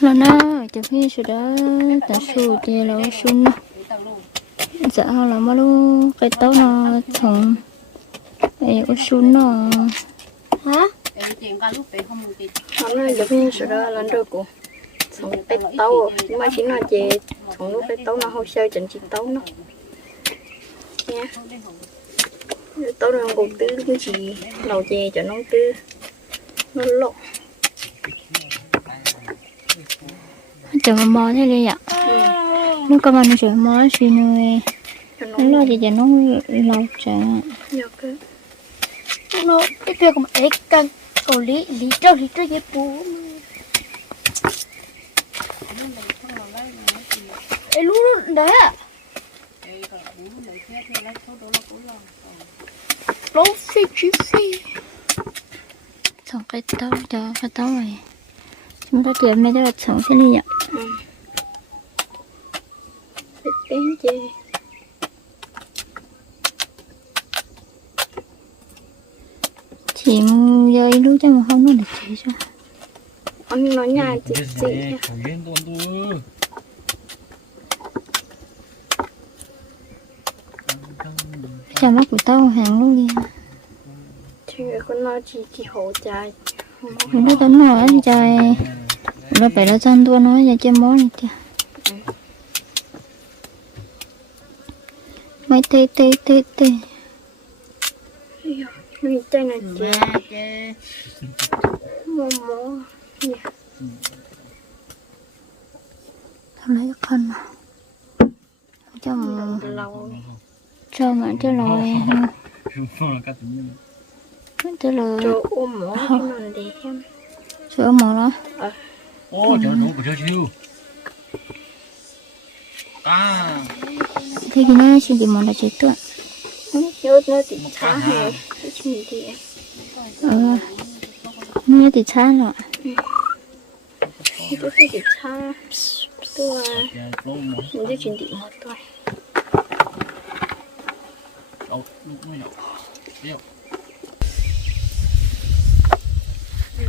là nó chụp khi sự đó ta su thì là nó tàu luôn. Dạ là mà lu cái tao nó thằng ấy ở sun nó. hả? Nó chụp khi sự đó là được cô thằng cái tao nhưng mà chỉ nó về thằng lúc cái tao nó không sao trận chỉ tao nó. Nha. Tao đang cùng tư cái gì đầu về cho nó tư nó lộ. Chẳng có mò thế đi ạ. Nó có mà nó sẽ mò xí nữa nó lo gì cho nó lâu chẳng nó cái việc mà ấy càng cầu lý lý trâu lý trâu dễ bố. Ấy lúc đấy à nó phi phi xong cái tao cho cái tao này chúng ta tiệm này cho là sống thế đi bên chê chỉ mua dây lúc cho mà không nó được chỉ cho anh nói nhà chị chị cha mắt của tao hàng luôn đi con nói chỉ chỉ hỗ trợ nó tao nói trời nó phải là chân tôi nói cho chơi món này kìa mấy tê tê tê tê mình chơi này mẹ chứ mò mò thằng lấy con mà cho mà cho mà cho lòi không là các tính cho lòi cho ôm mỏ cho nó để em cho mà nó. Ô chờ đủ của chơi chiêu. À. Thế cái này chỉ để mà là chết tuột nhớ nó thì thả hè cái chuyện thì ờ. Nó thì chán rồi tôi phải để thả tôi giờ lâu mà mình đi chuyện đi một tuổi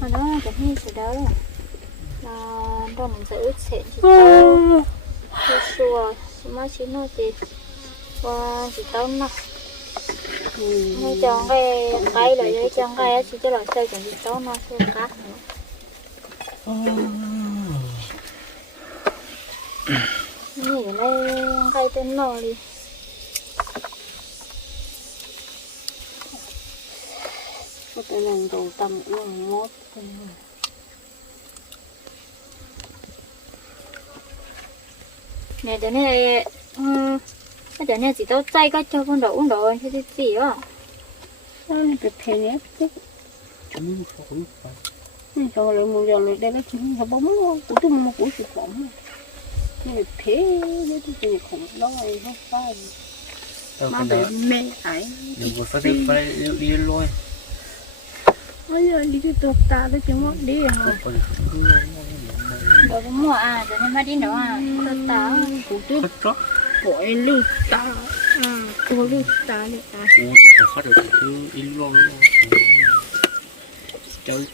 mà nó cái gì sẽ đó? Là đó mình sẽ ướt sệt chỉ tao cho xua mà chỉ nó thì qua chỉ tao nó ngay chọn cái cái là với chọn cái chỉ cho là xây chẳng chỉ tao nó xua cá nữa. Như này cái tên nó đi có thể là đồ tầm uống mót nè cái này ừ, cái này chỉ tao chay cái cho con đậu uống đậu thế thì gì á sao này bị phê nhé chứ? Chúng khẩu cho lại mua cho lại đây nó chỉ là bóng luôn của tôi mua của chị phỏng nhưng mà phê đấy thì chị không đó là không phải mà đó mê ải. Đừng có phải phải đi lôi ôi giờ đi cái tục ta đó chứ mất đi hả? Bởi mua à, cho nên mà đi nấu à, của tôi rất rõ gọi lưu ta à của lưu ta lưu ta ô tao phát được thứ đi lôi chơi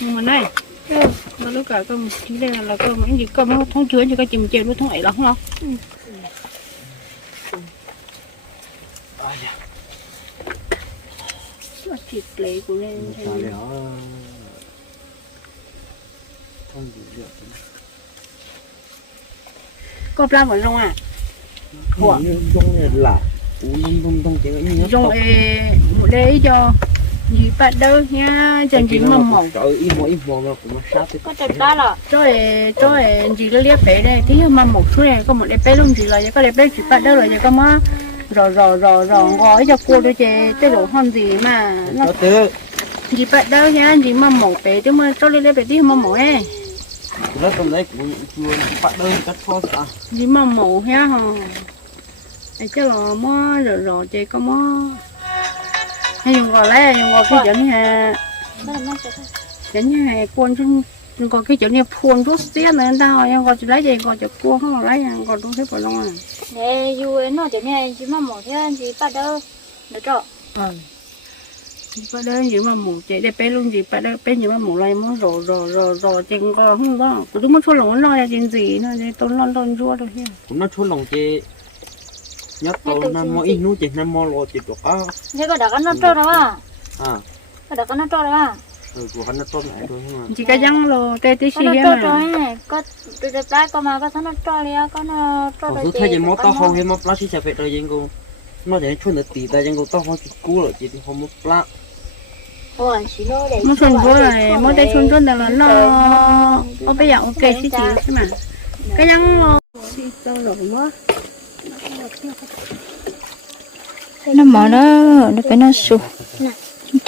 nhưng mà này mà lúc cả con chỉ đây là con những gì con nó thông chứa cho cái chìm chìm nó thông ấy là không không mà lệ của lên sao để họ không được. Có pla vẫn rong à? Ủa? Trong này là trong trong trong chỉ có như rong ê một đấy cho gì bạn đâu nha chẳng chỉ mầm mỏng Trời im mỏ im mỏ mà cũng mà sát thế? Có chặt đá là rồi rồi gì nó liếc bé đây thì mầm một số này có một đẹp bé luôn gì là có đẹp bé chỉ bạn đâu là có má rồi rồi rồi rồi gói cho cô đôi chè cái đồ hon gì mà nó tư gì bạn đâu nha gì mầm một bé chứ mà cho lên bé tí mầm một ấy Nó trong đấy cũng chưa bắt đơn cắt kho à. Gì mầm một ha hả? Ấy chứ là má rồi rồi chè có má hay dùng gọi lấy dùng gọi cái dẫn hà Đó là nó sẽ dẫn hà quân chung dùng gọi cái dẫn nhà phun rút xiết nữa tao nhưng gọi chỉ lấy gì gọi cho cua không lấy à gọi đúng thế phải không à Nè, dù ấy nó chẳng nghe chỉ mà một thế anh chỉ bắt đầu Được rồi ừ bắt đầu như mà mù chạy để bé luôn gì bắt đầu bé như mà mù lại muốn rò rò rò rò chừng co không có cứ đúng mà số lòng lo là chừng gì nó để tôi lo lo rua rồi ha cũng nó chút lòng chê nhớ tàu năm mò ít nút chê năm mò lo chê được á thế có đặt nó cho đó à à có đặt nó cho đó à ừ nó chỉ cái răng lo tê tí nó cho mà. cho có từ từ trái có mà có thằng nó cho liền có nó cho cứ thấy gì mò tao không hay mò plastic sẽ phải rồi dân cô. Nó để chút nữa tí ta dân cô tao không chịu cú rồi chỉ thì không chỉ nó để muốn xuân phố này muốn đây xuân xuân là nó ở bây giờ ok xí xí chứ mà. Cái răng lo xí cho rồi mất nó mở nó nó phải nó sụp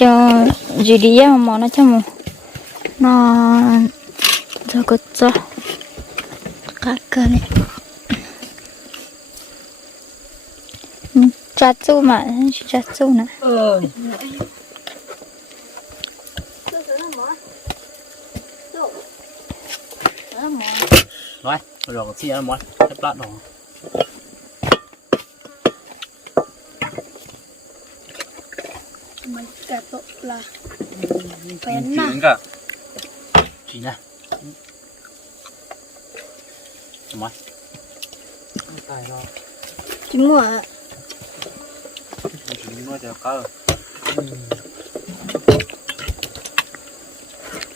cho gì đi á mà nó cho một nó cho cái cho các cái này ừ, chặt chú mà chặt chú nè. Ừ. Rồi rồi có chia món. Hết bát rồi. Mình kẹp tội là Phén cả. Chỉ nè Món tài rồi. Chỉ mua Chỉ nuôi cho cơ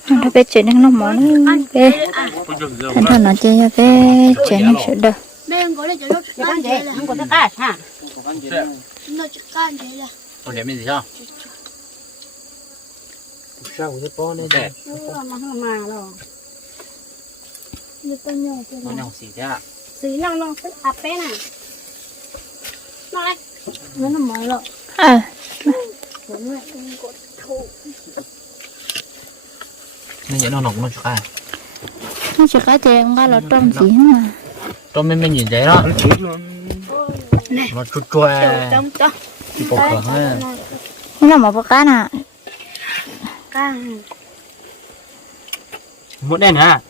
nó bé chuyện nó món. Bé. thành thằng nó chơi cho bé chuyện nó sửa được Bên có để cho nó cái ăn là không có tất cả ha. Nó chỉ ăn thế là. Còn điểm gì không? เจ้าจะป้อนได้แดดเออมาหามาหรอกมีต้ป็นหยอกเป็นหมันยอเอากสีจ้าสีน้องน้องซื้ออาเป้น่ะน้อยเงินน้ำมันหรอกอะผมเนี่ยกดถูกไม่อย่านอนนอกมันชุกอะนี่จะกระเจงก็เราต้มสีห้มาต้มไม่ไม่หยินใจเนาะมาชุดช่วยจ้องจ้องที่ปกครองเนี่เราหมาปากกาน่ะ trong Chỉ bọc cửa thôi nó là một bọc cá nè càng Muốn đen hả?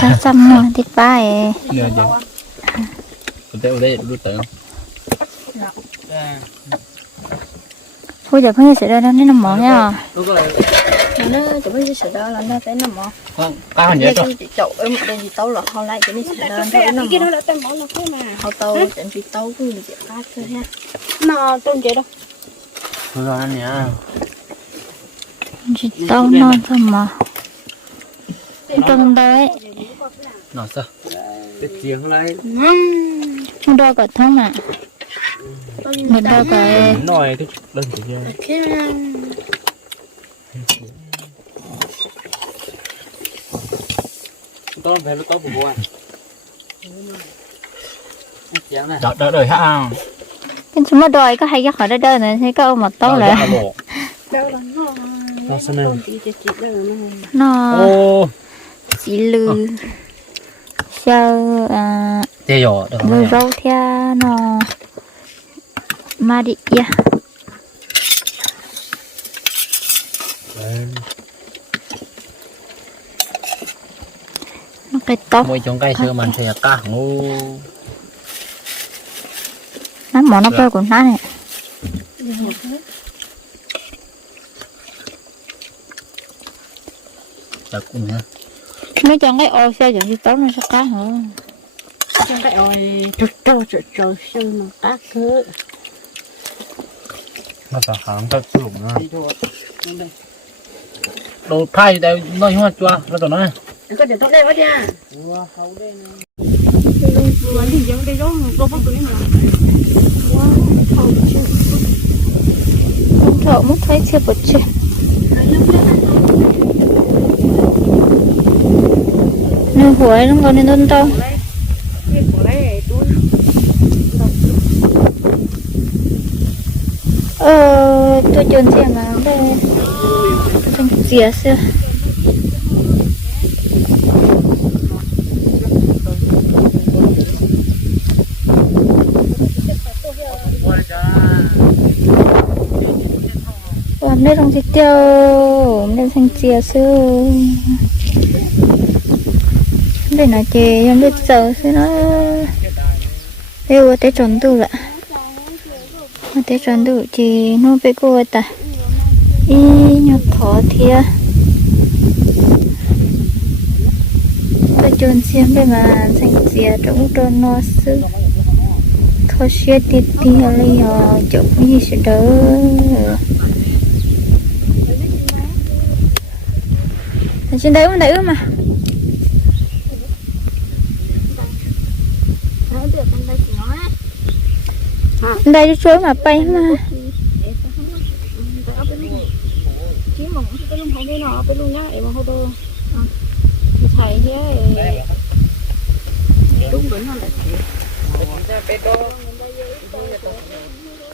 chắc xăm rồi thịt ba ấy Nè chứ Còn đây ở đây đút tới không? bây giờ phải sẽ ra đó nên nó mỏ nha Nó chỉ biết sẽ đó là nó phải nằm mỏ Vâng, cá nhớ cho. Cái chậu em đây thì tấu là họ lại cái này sẽ đó Nó nằm nó nó không mà. Họ tấu chẳng chỉ tấu cái gì khác thôi ha. Nó tôn chế đâu? Rồi anh nhá chỉ tao non thôi mà. Trong đấy. Nó sao? cái tiếng lại nó đo cả thông mà nó đo cả Nồi cái đơn chỉ mà con phải nó tốt của bố à Đợi đợi đợi ha cái chúng nó đòi có hay cái khỏi đó đơn này thấy có lại bộ. Đâu là nó? Sao đâu nó? Chỉ lư. Sao à Thế rồi, được rồi rồi rau theo nó. Mà đi ya cái tóc Mỗi chúng cây xưa mình sẽ cá ngu nó mỏ nó bơi của nó này. Được cũng ha mấy chọn cái ô xe chẳng đi tấu nó sẽ cá hả? Trong cái ôi trời trời trời trời sư nó cá cứ hẳn các lủng ha đi thôi. Đồ thay đây nói hoa chua Nó tụi nó này có để tốt đây quá nha Ủa, hậu đây nè vừa đi giống đây. Đó đâu có tụi nó không thợ mất thấy chưa bật chưa nên hủi nó còn nên đơn đâu cái của lấy tôi ờ tôi Xe xe. Mà đây trong thịt tiêu, nên thành chia sư để nói chê em biết sợ sẽ nó. Đều tới tròn tu lại tới tròn tu chỉ nó bị cô ta. Y nhặt thỏ thia ta chôn xem để mà thành chia trong tròn nó sư thôi xe tiết tia lấy họ chụp như sẽ đỡ. Trên đấy cũng đấy mà. Đây chú chuối mà bay mà.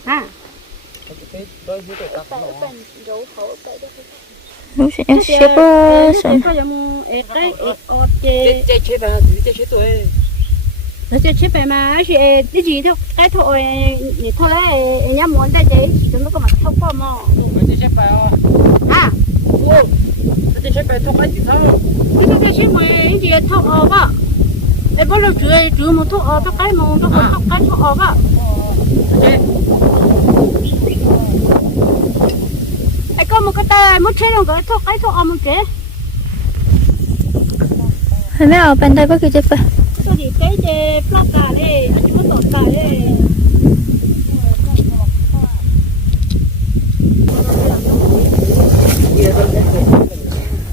Ha mà cũng cái lông không đi nọ cái lông nhá em mà không đâu thầy thế đúng đúng hơn là ha nó sẽ sẽ có sẵn có giống ếch đấy ếch ọt chê chết chết và chết chết tuổi nó chơi chip về mà chị cái gì thôi cái thôi thì thôi ấy nhá muốn đây đấy chỉ chúng nó có mặt thông qua mà chết chết vào à chết chết vào thông cái gì thôi cái cái cái chuyện mà cái gì thông ở vậy em bắt đầu chơi chơi một thông ở cái mà nó có thông cái thông ở vậy ai có một cái tay một chế đồng cái thông cái ở một chế hay mấy ở bên đây có cái chụp à cái gì cái chế plug cả đấy chúng tổn cả đấy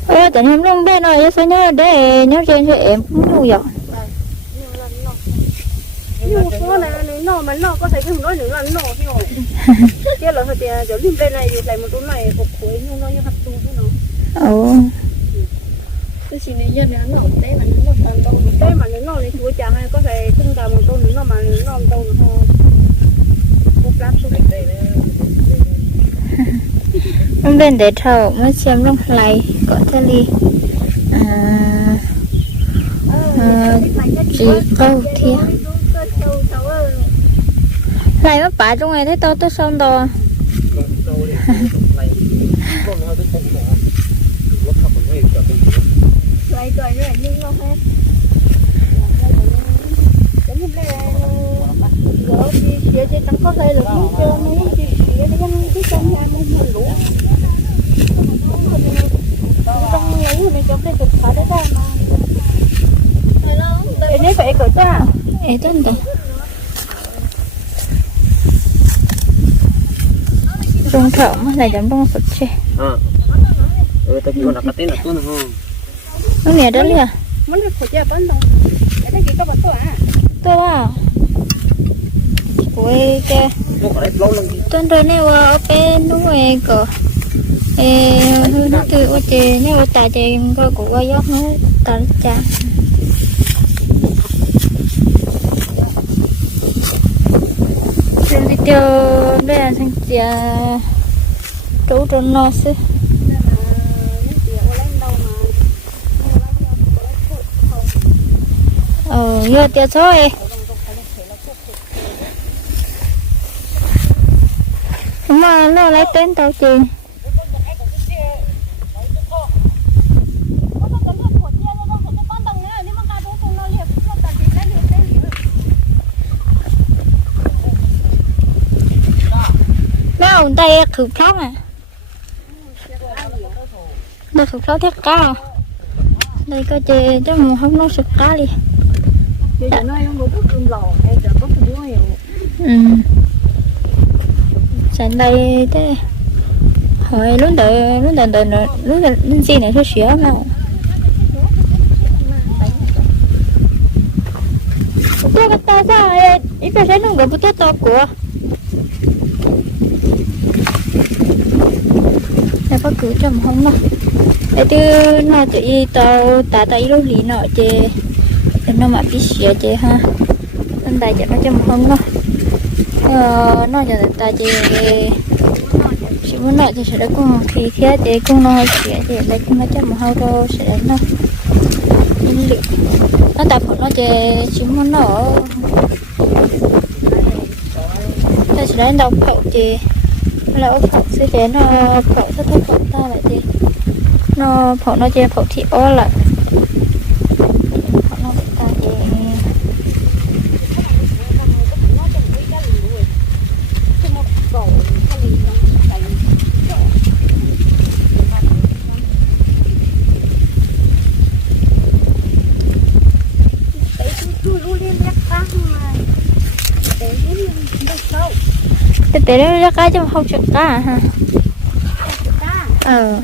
ơ tại hôm lúc bên này sao nhớ để nhớ trên cho em cũng nhưng mà có này này nó mà nó có thể cái nói nữa là nó thì rồi kia là tiền chỗ liên bên này thì lại một chỗ này phục cuối nhưng nó như hạt tu thế nó. Ồ. Cái gì này dân nó nổ té mà nó một phần đâu té mà nó này chúa chả hay có thể tung cả một tô nữa mà nó một tô thôi. Một lát xuống. Đây hôm bên để thầu mới xem lúc lại có thể đi à à chỉ câu thiệt lại mất bả trong này thấy to tôi xong rồi lại cười rồi nhưng nó hết cái hôm nay gỡ đi xía chứ chẳng có thể được những chơi mấy chị xía để ăn cái con nhà mấy người lũ trong lấy này trong đây cực phải đấy ra mà cái này phải cởi ra ấy tên gì rung thở mà lại giống rung phật chứ à ừ tao chỉ còn là cái tên là tôi nữa không nó nghe đó liền muốn được phải chơi bắn đâu cái này chỉ một tuổi à. Tôi à. Ôi cái nó có đấy lâu lắm tuần rồi này qua ở bên nuôi cờ ê nó từ ở chị nhau ở tại chị coi của qua gió hết tại cha xin đi tiêu đây là thằng chị à, trú cho nó xí. Ờ giờ tiêu thôi mà nó lấy tên tao chị. Tay thử khóc à nó thử khóc thiết cá à đây có chị cho mù không nó sụp cá đi. Bây giờ nó không có thức ưng lò, em giờ có cái đứa hiểu. ừ. Sẵn đây thế? Hỏi lúc đợi lúc đợi đợi đợi lúc đợi lúc gì này thôi xíu mà tôi cái ta ấy ít phải nó gặp bút to của có cứ trầm không đâu để từ nó tự tàu ta ta lúc lý nọ chê để nó mà biết xíu chê ha nên đại cho nó trầm không đâu ờ nó giờ ta chỉ chỉ muốn nói thì sẽ đã cùng thì thế để cùng nó sẽ thì lấy cùng nó cho một hao đâu sẽ đến đâu, nhiên liệu nó tập của nó chỉ chỉ muốn nó ta sẽ đến đọc khẩu thì là ốc khẩu sẽ đến nó khẩu sẽ thấy khẩu ta lại thì nó khẩu nó chỉ khẩu thì ó lại. khẩu nó nó ra cá cho không chụp cá ha? Ờ.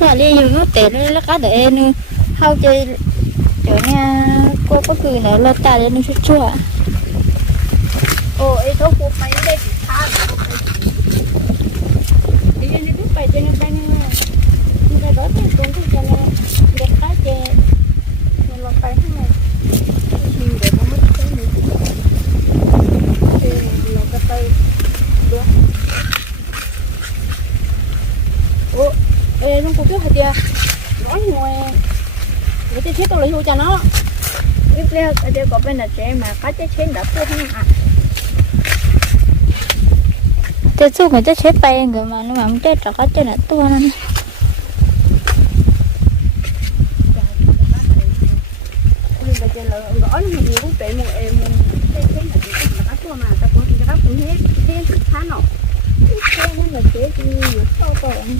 Nhà đi dùng nó ra cá để nó không chơi chỗ nha cô có cười nữa là ta để nó chút chua ồ ấy thôi cuộc mày đây thì tha đi lên đi phải trên bên như cái đó thì cũng thì cho nó đẹp cá chè mình lọt phải thế này thì để nó mất cái nữa thì lọt cái tay được ồ ê nó cũng biết hả kìa nói ngoài cái cái thiết tôi lấy vô cho nó biết leo ở đây có bên là trẻ mà cá chết chết đã phun không à chơi chung người ta chết tay người mà nó mà không chơi trò cá chơi là tua chơi là gõ nó nhiều cũng tệ một em thế thế là chỉ có cá chua mà ta cũng chỉ cá cũng hết thế khá nọ. Thế nó là chế nhiều sâu còn